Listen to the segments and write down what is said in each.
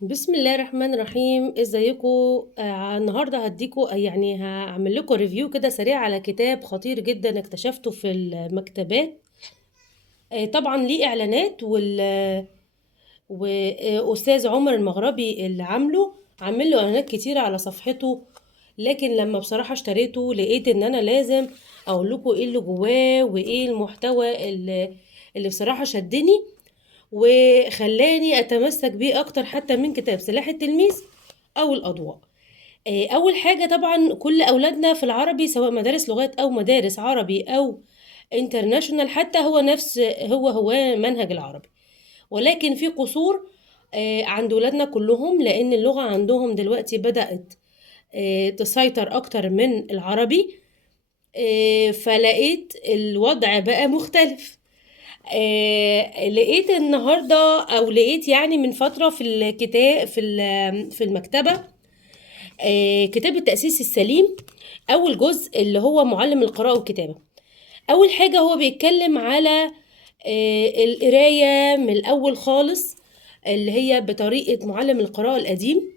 بسم الله الرحمن الرحيم. ازيكم؟ النهارده هديكوا يعني هعمل لكم ريفيو كده سريع على كتاب خطير جدا اكتشفته في المكتبات. طبعا ليه اعلانات واستاذ عمر المغربي اللي عامل له اعلانات كتيره على صفحته. لكن لما بصراحه اشتريته لقيت ان انا لازم اقول لكم ايه اللي جواه وايه المحتوى اللي بصراحه شدني وخلاني اتمسك بيه اكتر حتى من كتاب سلاح التلميذ او الاضواء. اول حاجه طبعا كل اولادنا في العربي سواء مدارس لغات او مدارس عربي او انترناشونال، حتى هو نفس هو منهج العربي، ولكن في قصور عند ولادنا كلهم لان اللغه عندهم دلوقتي بدات تسيطر اكتر من العربي. فلقيت الوضع بقى مختلف. لقيت النهارده او لقيت يعني من فتره في الكتاب في المكتبه كتاب التأسيس السليم. اول جزء اللي هو معلم القراءه والكتابه. اول حاجه هو بيتكلم على القرايه من الاول خالص، اللي هي بطريقه معلم القراءه القديم.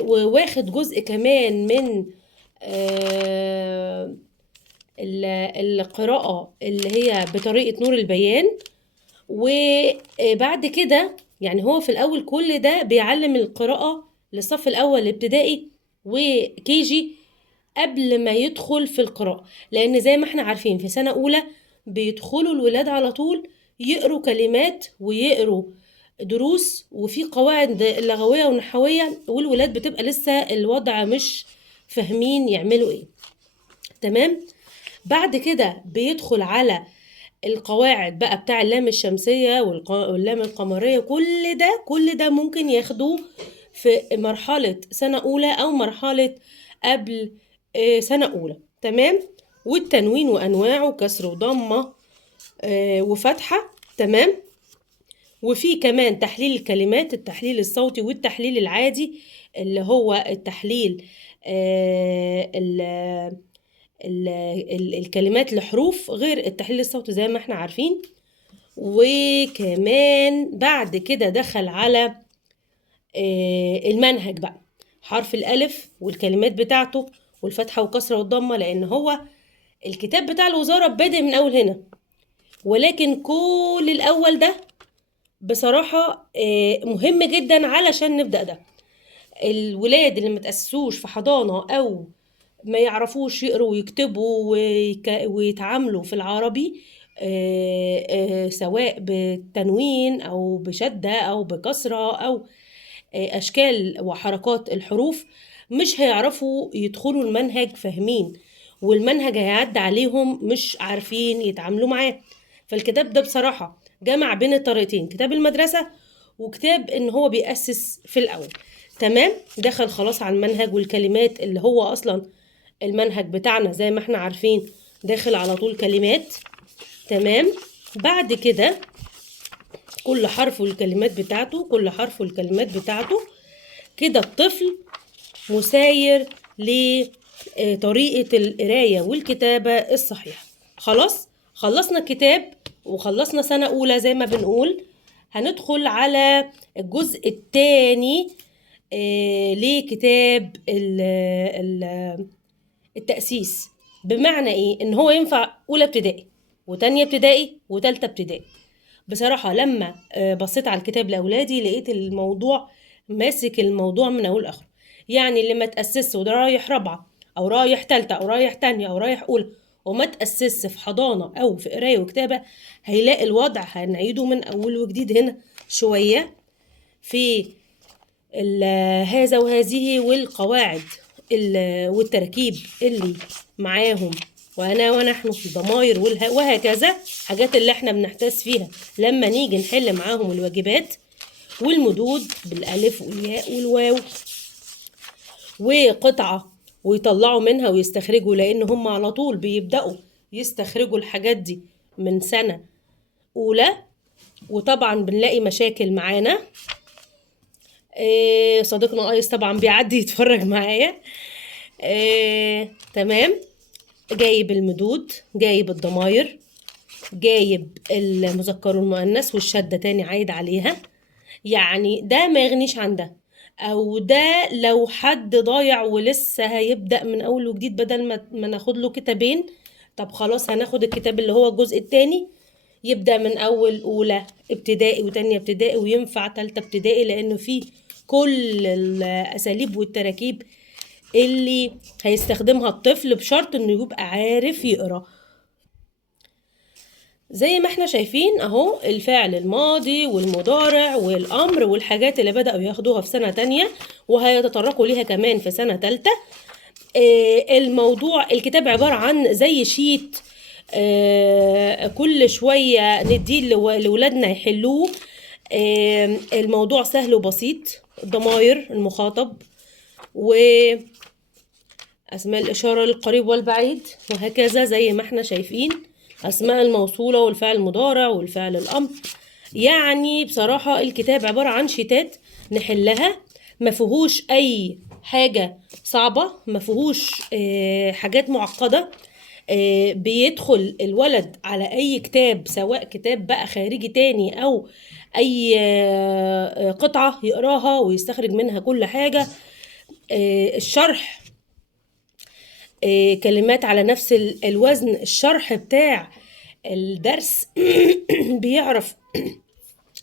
وواخد جزء كمان من آه، القراءه اللي هي بطريقه نور البيان. وبعد كده يعني هو في الأول كل ده بيعلم القراءة للصف الأول الابتدائي وكي جي قبل ما يدخل في القراءة، لأن زي ما احنا عارفين في سنة أولى بيدخلوا الولاد على طول يقروا كلمات ويقروا دروس وفي قواعد لغوية ونحوية، والولاد بتبقى لسه الوضع مش فاهمين يعملوا ايه. تمام. بعد كده بيدخل على القواعد بقى بتاع اللام الشمسية واللام القمرية. كل ده ممكن ياخدوه في مرحلة سنة أولى أو مرحلة قبل سنة أولى. تمام. والتنوين وأنواعه كسر وضمة وفتحة. تمام. وفي كمان تحليل الكلمات، التحليل الصوتي والتحليل العادي اللي هو التحليل الكلمات لحروف غير التحليل الصوتي زي ما احنا عارفين. وكمان بعد كده دخل على المنهج بقى، حرف الألف والكلمات بتاعته والفتحة والكسرة والضمة، لأن هو الكتاب بتاع الوزارة بادئ من أول هنا. ولكن كل الأول ده بصراحة مهم جدا علشان نبدأ ده. الولاد اللي متأسسوش في حضانة أو ما يعرفوش يقروا ويكتبوا ويتعاملوا في العربي، سواء بالتنوين أو بشدة أو بكسرة أو أشكال وحركات الحروف، مش هيعرفوا يدخلوا المنهج فاهمين، والمنهج هيعدي عليهم مش عارفين يتعاملوا معاه. فالكتاب ده بصراحة جمع بين الطريقتين، كتاب المدرسة وكتاب ان هو بيأسس في الأول. تمام. دخل خلاص على المنهج والكلمات اللي هو أصلا المنهج بتاعنا زي ما احنا عارفين داخل على طول كلمات. تمام. بعد كده كل حرف والكلمات بتاعته، كل حرف والكلمات بتاعته. كده الطفل مساير لطريقة القراية والكتابة الصحيحة. خلاص خلصنا الكتاب وخلصنا سنة أولى زي ما بنقول. هندخل على الجزء الثاني لكتاب التأسيس. بمعنى إيه؟ إن هو ينفع أولى ابتدائي وتانية ابتدائي وتالتة ابتدائي. بصراحة لما بصيت على الكتاب لأولادي لقيت الموضوع ماسك الموضوع من أول آخر. يعني اللي ما تأسسش وده رايح رابعة أو رايح تالتة أو رايح تانية أو رايح أولى وما تأسسش في حضانة أو في قراية وكتابة هيلاقي الوضع هنعيده من أول وجديد هنا شوية في هذا وهذه والقواعد والتركيب اللي معاهم وانا ونحن الضماير وهكذا حاجات اللي احنا بنحتاس فيها لما نيجي نحل معاهم الواجبات، والمدود بالالف والياء والواو وقطعة ويطلعوا منها ويستخرجوا، لان هم على طول بيبدأوا يستخرجوا الحاجات دي من سنة اولى. وطبعا بنلاقي مشاكل معانا. صديقنا ايس طبعا بيعدي يتفرج معايا. تمام. جايب المدود، جايب الضماير، جايب المذكر والمؤنث والشدة تاني عايد عليها. يعني ده ما يغنيش عن ده، او ده لو حد ضايع ولسه هيبدأ من اول وجديد، بدل ما ناخد له كتابين، طب خلاص هناخد الكتاب اللي هو الجزء التاني، يبدأ من اول اولى ابتدائي وتانية ابتدائي، وينفع تالتة ابتدائي، لانه فيه كل الاساليب والتراكيب اللي هيستخدمها الطفل، بشرط انه يبقى عارف يقرا. زي ما احنا شايفين اهو، الفعل الماضي والمضارع والامر والحاجات اللي بدأوا ياخدوها في سنة تانية وهيتطرقوا ليها كمان في سنة تالتة. الموضوع الكتاب عبارة عن زي شيت، كل شوية نديه لولادنا يحلوه. الموضوع سهل وبسيط، ضمائر المخاطب وأسماء الإشارة للقريب والبعيد، وهكذا زي ما احنا شايفين، أسماء الموصولة والفعل المضارع والفعل الأمر. يعني بصراحة الكتاب عبارة عن شيتات نحلها، ما فيهوش أي حاجة صعبة، ما فيهوش حاجات معقدة. بيدخل الولد على أي كتاب، سواء كتاب بقى خارجي تاني أو أي قطعة يقراها ويستخرج منها كل حاجة. الشرح كلمات على نفس الوزن، الشرح بتاع الدرس بيعرف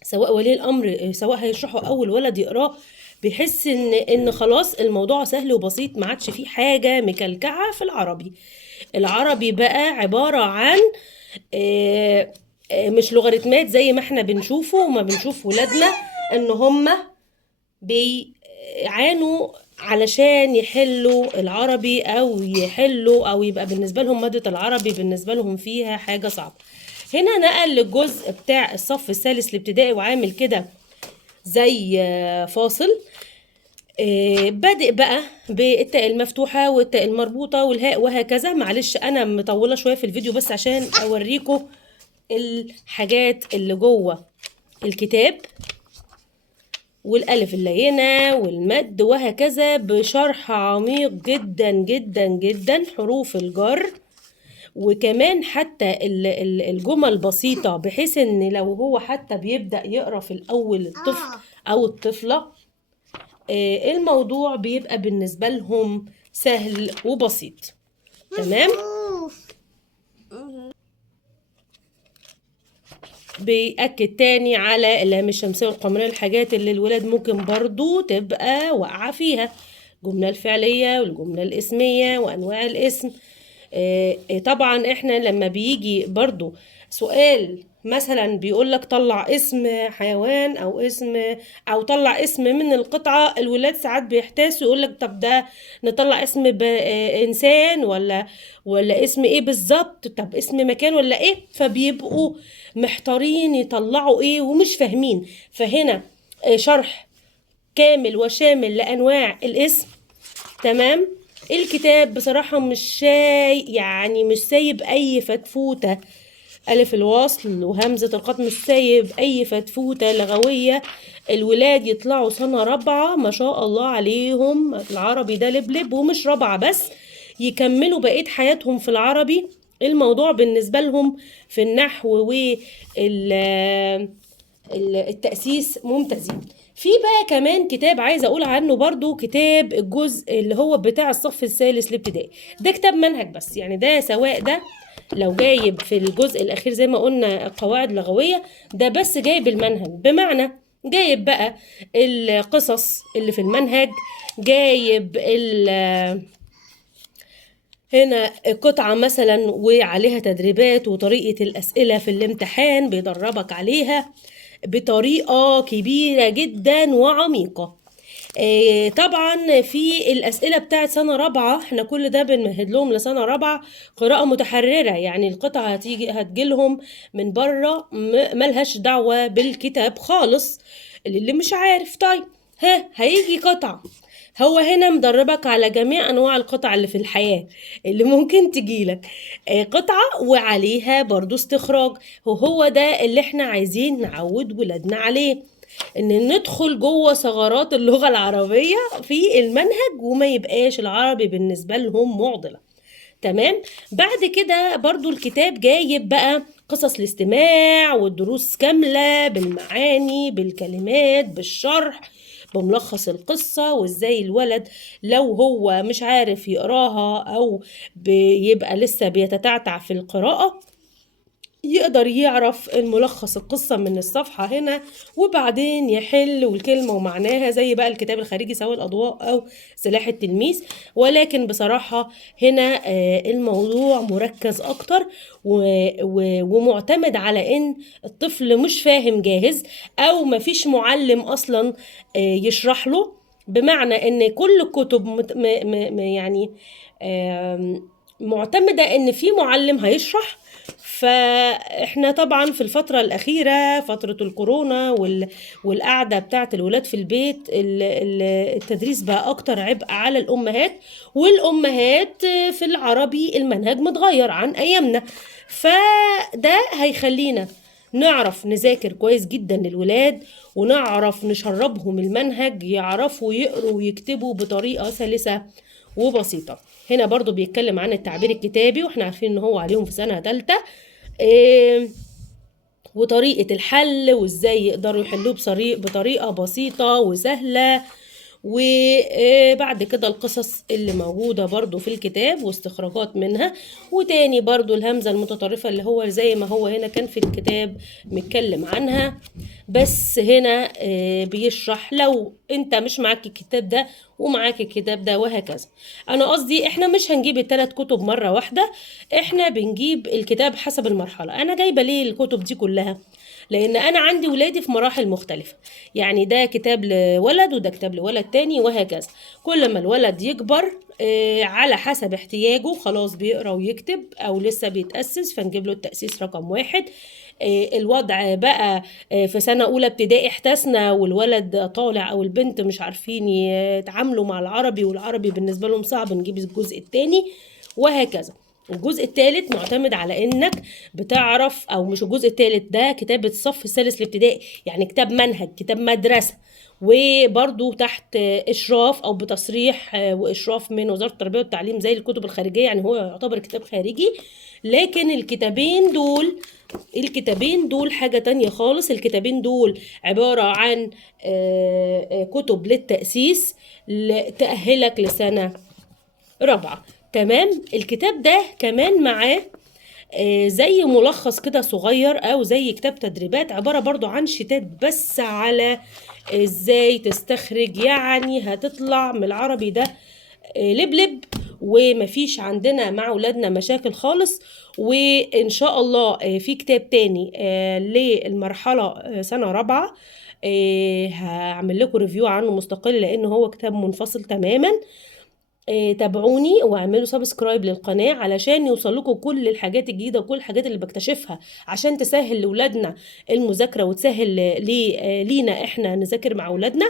سواء ولي الامر سواء هيشرحه او الولد يقراه، بيحس ان خلاص الموضوع سهل وبسيط، ما عادش فيه حاجه مكلكعه في العربي. العربي بقى عباره عن مش لوغاريتمات زي ما احنا بنشوفه وما بنشوف ولادنا ان هم بيعانوا علشان يحلوا العربي، او يحلوا او يبقى بالنسبه لهم ماده العربي بالنسبه لهم فيها حاجه صعبه. هنا نقل للجزء بتاع الصف الثالث الابتدائي وعامل كده زي فاصل. بادئ بقى بالتاء المفتوحة والتاء المربوطة والهاء وهكذا. معلش أنا مطولة شوية في الفيديو بس عشان أوريكم الحاجات اللي جوه الكتاب، والألف اللينة والمد وهكذا، بشرح عميق جدا جدا جدا، حروف الجر، وكمان حتى الجمل بسيطة، بحيث ان لو هو حتى بيبدأ يقرأ في الأول الطفل أو الطفلة، الموضوع بيبقى بالنسبة لهم سهل وبسيط. تمام. بيأكد تاني على اللام الشمسية والقمرية، الحاجات اللي الولاد ممكن برضو تبقى واقعة فيها، الجملة الفعلية والجملة الاسمية وأنواع الاسم. طبعا احنا لما بيجي برضو سؤال مثلا بيقول لك طلع اسم حيوان او اسم، او طلع اسم من القطعة، الولاد ساعات بيحتاسوا يقول لك طب ده نطلع اسم انسان ولا اسم ايه بالظبط، طب اسم مكان ولا ايه، فبيبقوا محتارين يطلعوا ايه ومش فاهمين. فهنا شرح كامل وشامل لانواع الاسم. تمام. الكتاب بصراحة مش سايب أي فتفوتة، ألف الوصل وهمزة القطع مش سايب أي فتفوتة لغوية. الولاد يطلعوا سنة رابعة ما شاء الله عليهم، العربي ده لبلب، ومش رابعة بس، يكملوا بقية حياتهم في العربي. الموضوع بالنسبة لهم في النحو والتأسيس ممتازين. في بقى كمان كتاب عايزه اقول عنه برضو، كتاب الجزء اللي هو بتاع الصف الثالث الابتدائي، ده كتاب منهج بس، يعني ده سواء ده لو جايب في الجزء الاخير زي ما قلنا قواعد لغويه، ده بس جايب المنهج، بمعنى جايب بقى القصص اللي في المنهج، جايب هنا قطعة مثلا وعليها تدريبات وطريقة الأسئلة في الامتحان بيدربك عليها بطريقة كبيرة جدا وعميقة. طبعا في الأسئلة بتاعت سنة رابعة، احنا كل ده بنمهد لهم لسنة رابعة قراءة متحررة، يعني القطعة هتجيلهم من بره، ملهاش دعوة بالكتاب خالص. اللي مش عارف طيب هيجي قطعة، هو هنا مدربك على جميع أنواع القطع اللي في الحياة اللي ممكن تجيلك، قطعة وعليها برضو استخراج. وهو ده اللي احنا عايزين نعود ولادنا عليه، ان ندخل جوه ثغرات اللغة العربية في المنهج، وما يبقاش العربي بالنسبة لهم معضلة. تمام. بعد كده برضو الكتاب جايب بقى قصص الاستماع والدروس كاملة بالمعاني بالكلمات بالشرح بملخص القصة، وازاي الولد لو هو مش عارف يقراها او بيبقى لسه بيتتعتع في القراءة يقدر يعرف الملخص القصة من الصفحة هنا، وبعدين يحل والكلمة ومعناها زي بقى الكتاب الخارجي سواء الأضواء أو سلاح التلميذ. ولكن بصراحة هنا الموضوع مركز أكتر ومعتمد على إن الطفل مش فاهم جاهز أو مفيش معلم أصلا يشرح له، بمعنى إن كل الكتب يعني معتمدة إن في معلم هيشرح. فاحنا طبعا في الفترة الأخيرة فترة الكورونا والقعدة بتاعت الولاد في البيت التدريس بقى أكتر عبء على الأمهات، والأمهات في العربي المنهج متغير عن أيامنا، فده هيخلينا نعرف نذاكر كويس جدا للولاد ونعرف نشربهم المنهج يعرفوا يقروا ويكتبوا بطريقة سلسة وبسيطة. هنا برضو بيتكلم عن التعبير الكتابي، واحنا عارفين ان هو عليهم في سنة تالتة، وطريقة الحل وازاي يقدروا يحلوه بطريقة بسيطة وسهلة. وبعد كده القصص اللي موجودة برضو في الكتاب واستخراجات منها، وتاني برضو الهمزة المتطرفة اللي هو زي ما هو هنا كان في الكتاب متكلم عنها، بس هنا بيشرح لو انت مش معاك الكتاب ده ومعاك الكتاب ده وهكذا. انا قصدي احنا مش هنجيب الثلاث كتب مرة واحدة، احنا بنجيب الكتاب حسب المرحلة. انا جايبة ليه الكتب دي كلها؟ لان انا عندي ولادي في مراحل مختلفة، يعني ده كتاب لولد وده كتاب لولد تاني وهكذا. كل ما الولد يكبر على حسب احتياجه خلاص بيقرأ ويكتب او لسه بيتأسس فنجيب له التأسيس رقم 1. الوضع بقى في سنة أولى ابتدائي احتسنا والولد طالع أو البنت مش عارفين يتعاملوا مع العربي والعربي بالنسبة لهم صعب، نجيب الجزء الثاني وهكذا. الجزء الثالث معتمد على انك بتعرف، او مش الجزء الثالث ده كتاب الصف الثالث الابتدائي، يعني كتاب منهج كتاب مدرسة، وبرضو تحت إشراف أو بتصريح وإشراف من وزارة التربية والتعليم زي الكتب الخارجية، يعني هو يعتبر كتاب خارجي. لكن الكتابين دول حاجة تانية خالص. الكتابين دول عبارة عن كتب للتأسيس تأهلك لسنة رابعة. تمام. الكتاب ده كمان معاه زي ملخص كده صغير او زي كتاب تدريبات عبارة برضو عن شتات بس على ازاي تستخرج، يعني هتطلع من العربي ده لبلب ومفيش عندنا مع اولادنا مشاكل خالص. وان شاء الله في كتاب تاني للمرحلة سنة رابعة هعمل لكم ريفيو عنه مستقل لان هو كتاب منفصل تماما. تابعوني واعملوا سبسكرايب للقناة علشان يوصل لكم كل الحاجات الجديدة وكل الحاجات اللي بكتشفها عشان تسهل لولادنا المذاكرة وتسهل لينا احنا نذاكر مع ولادنا.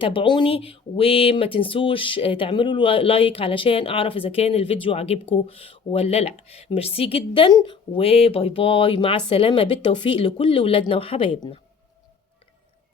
تابعوني وما تنسوش تعملوا لايك علشان اعرف اذا كان الفيديو عجبكم ولا لا. ميرسي جدا وباي باي، مع السلامة، بالتوفيق لكل ولادنا وحبايبنا.